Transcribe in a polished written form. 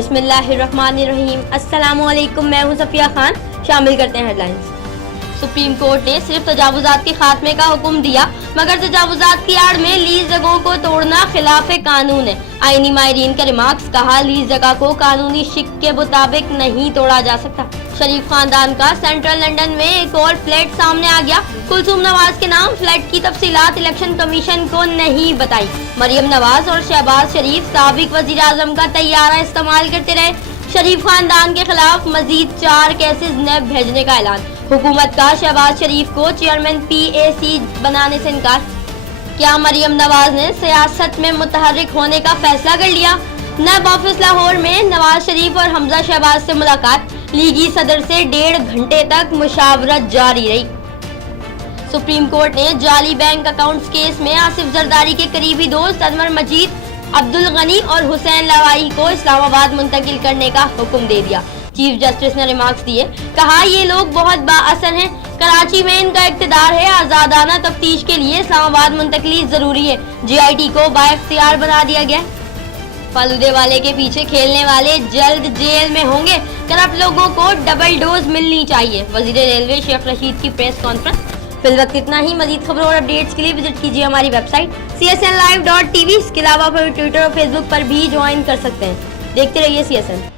बिस्मिल्लाहिर्रहमानिर्रहीम। अस्सलामु अलैकुम, मैं हूं सफिया खान। शामिल करते हैं हेडलाइंस। सुप्रीम कोर्ट ने सिर्फ तजावुजात के खात्मे का हुक्म दिया, मगर तजावुजात की आड़ में लीज जगहों को तोड़ना खिलाफ कानून है। आईनी माहिरीन का रिमार्क्स, कहा लीज जगह को कानूनी शिक के मुताबिक नहीं तोड़ा जा सकता। शरीफ खानदान का सेंट्रल लंदन में एक और फ्लैट सामने आ गया। कुलसूम नवाज के नाम फ्लैट की तफसीलात इलेक्शन कमीशन को नहीं बताई। मरियम नवाज और शहबाज शरीफ साबिक वजीर आजम का तैयारा इस्तेमाल करते रहे। शरीफ खानदान के खिलाफ मजीद 4 केसेस नैब भेजने का ऐलान। हुकूमत का शहबाज शरीफ को चेयरमैन PAC बनाने से इनकार। क्या मरियम नवाज ने सियासत में मुतहर्रिक होने का फैसला कर लिया? नैब ऑफिस लाहौर में नवाज शरीफ और हमजा शहबाज से मुलाकात। लीगी सदर से 1.5 घंटे तक मुशावरत जारी रही। सुप्रीम कोर्ट ने जाली बैंक अकाउंट्स केस में आसिफ जरदारी के करीबी दोस्त अनवर मजीद, अब्दुल गनी और हुसैन लवाई को इस्लामाबाद मुंतकिल करने का हुक्म दे दिया। चीफ जस्टिस ने रिमार्क्स दिए, कहा ये लोग बहुत बाअसर हैं। कराची में इनका इख्तियार है। आजादाना तफ्तीश के लिए इस्लामाबाद मुंतकली जरूरी है। GIT को बाइख्तियार बना दिया गया। फालूदे वाले के पीछे खेलने वाले जल्द जेल में होंगे। करप्ट लोगों को डबल डोज मिलनी चाहिए। वजीर रेलवे शेख रशीद की प्रेस कॉन्फ्रेंस। फिल वक्त इतना ही। मजीद खबरों और अपडेट्स के लिए विजिट कीजिए हमारी वेबसाइट csnlive.tv। इसके अलावा ट्विटर और फेसबुक पर भी ज्वाइन कर सकते हैं। देखते रहिए CSN।